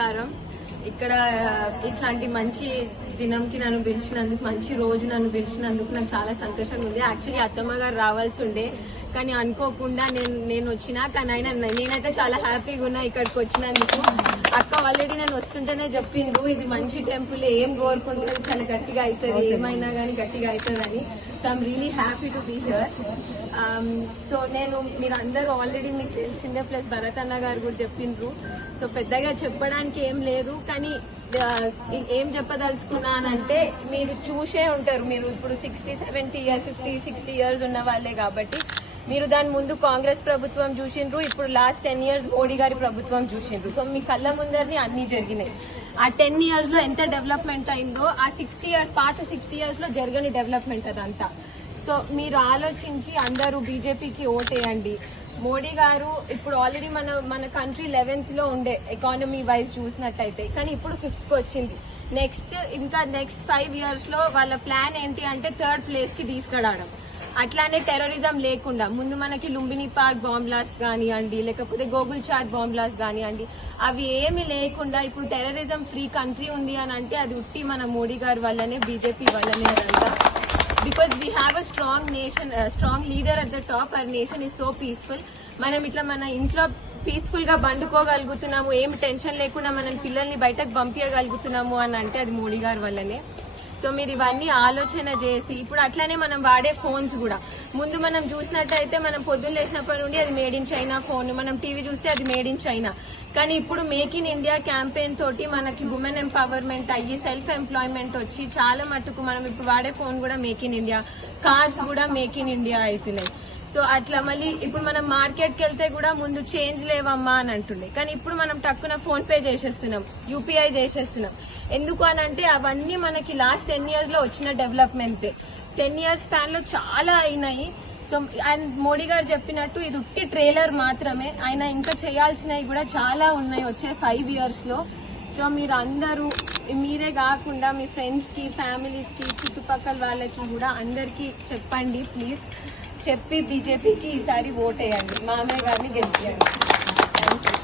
नमस्कारम। ఇక్కడ ఇట్లాంటి మంచి దినంకి నన్ను పిలిచినందుకు మంచి రోజు నన్ను పిలిచినందుకు నాకు చాలా సంతోషంగా ఉంది. యాక్చువల్లీ అత్తమ్మ గారు రావాల్సి ఉండే కానీ అనుకోకుండా నేను నేను వచ్చినా కానీ ఆయన నేనైతే చాలా హ్యాపీగా ఉన్నా ఇక్కడికి వచ్చినందుకు. అక్క ఆల్రెడీ నేను వస్తుంటేనే చెప్పిండ్రు ఇది మంచి టెంపుల్ ఏం కోరుకుంటున్నది చాలా గట్టిగా అవుతుంది ఏమైనా కానీ గట్టిగా అవుతుంది అని so I'm really happy to be here so నేను మీరు అందరూ ఆల్రెడీ మీకు తెలిసిందే ప్లస్ భరత్ అన్న గారు కూడా చెప్పిండ్రు. సో పెద్దగా చెప్పడానికి ఏం లేదు కానీ ఏం చెప్పదలుచుకున్నానంటే మీరు చూసే ఉంటారు. మీరు ఇప్పుడు sixty seventy year fifty sixty years ఉన్న వాళ్ళే కాబట్టి మీరు దాని ముందు కాంగ్రెస్ ప్రభుత్వం చూసిండ్రు. ఇప్పుడు లాస్ట్ టెన్ ఇయర్స్ మోడీ గారి ప్రభుత్వం చూసిండ్రు. సో మీ కళ్ళ ముందరని అన్ని జరిగినాయి. ఆ టెన్ ఇయర్స్లో ఎంత డెవలప్మెంట్ అయిందో ఆ సిక్స్టీ ఇయర్స్ పాత సిక్స్టీ ఇయర్స్లో జరగని డెవలప్మెంట్ అదంతా. సో మీరు ఆలోచించి అందరూ బీజేపీకి ఓటేయండి. మోడీ గారు ఇప్పుడు ఆల్రెడీ మన మన కంట్రీ లెవెన్త్లో ఉండే ఎకానమీ వైజ్ చూసినట్టయితే కానీ ఇప్పుడు ఫిఫ్త్కి వచ్చింది. నెక్స్ట్ ఇంకా నెక్స్ట్ ఫైవ్ ఇయర్స్లో వాళ్ళ ప్లాన్ ఏంటి అంటే థర్డ్ ప్లేస్కి తీసుకురావడం. అట్లానే టెర్రరిజం లేకుండా ముందు మనకి లుంబిని పార్క్ బాంబ్ బ్లాస్ట్ కానివ్వండి లేకపోతే గోగుల్ చాట్ బాంబ్ బ్లాస్ట్ కానివ్వండి అవి ఏమి లేకుండా ఇప్పుడు టెర్రరిజం ఫ్రీ కంట్రీ ఉంది అని అంటే అది ఉట్టి మన మోడీ గారి వల్లనే బీజేపీ వల్లనే అంతా because we have a strong nation strong leader at the top our nation is so peaceful మనం ఇట్లా మన ఇంట్లో పీస్ఫుల్గా బండుకోగలుగుతున్నాము ఏం టెన్షన్ లేకుండా మనం పిల్లల్ని బయటకు పంపించగలుగుతున్నాము అని అంటే అది మోడీ గారి వల్లనే. సో మీరు ఇవన్నీ ఆలోచన చేసి ఇప్పుడు అట్లానే మనం వాడే ఫోన్స్ కూడా. ముందు మనం చూసినట్టయితే మనం పొద్దున్న లేచినప్పటి నుండి అది మేడ్ ఇన్ చైనా ఫోన్ మనం టీవీ చూస్తే అది మేడ్ ఇన్ చైనా కానీ ఇప్పుడు మేక్ ఇన్ ఇండియా క్యాంపెయిన్ తోటి మనకి ఉమెన్ ఎంపవర్మెంట్ అయ్యి సెల్ఫ్ ఎంప్లాయ్మెంట్ వచ్చి చాలా మట్టుకు మనం ఇప్పుడు వాడే ఫోన్ కూడా మేక్ ఇన్ ఇండియా కార్స్ కూడా మేక్ ఇన్ ఇండియా అవుతున్నాయి. సో అట్లా మళ్ళీ ఇప్పుడు మనం మార్కెట్కి వెళ్తే కూడా ముందు చేంజ్ లేవమ్మా అని అంటుండే. కానీ ఇప్పుడు మనం టక్కున ఫోన్ పే చేసేస్తున్నాం. యూపీఐ చేసేస్తున్నాం. ఎందుకు అని అంటే అవన్నీ మనకి లాస్ట్ టెన్ ఇయర్స్లో వచ్చిన డెవలప్మెంట్సే టెన్ ఇయర్స్ స్పాన్లో చాలా అయినాయి. సో అండ్ మోడీ గారు చెప్పినట్టు ఇది ఉట్టి ట్రైలర్ మాత్రమే. ఆయన ఇంకా చేయాల్సినవి కూడా చాలా ఉన్నాయి వచ్చే ఫైవ్ ఇయర్స్లో. సో మీరు అందరూ మీరే కాకుండా మీ ఫ్రెండ్స్కి ఫ్యామిలీస్కి చుట్టుపక్కల వాళ్ళకి కూడా అందరికి చెప్పండి ప్లీజ్ చెప్పి బీజేపీకి ఈసారి ఓటేయండి. మామయ్య గారిని గెలిచేయండి థ్యాంక్ యూ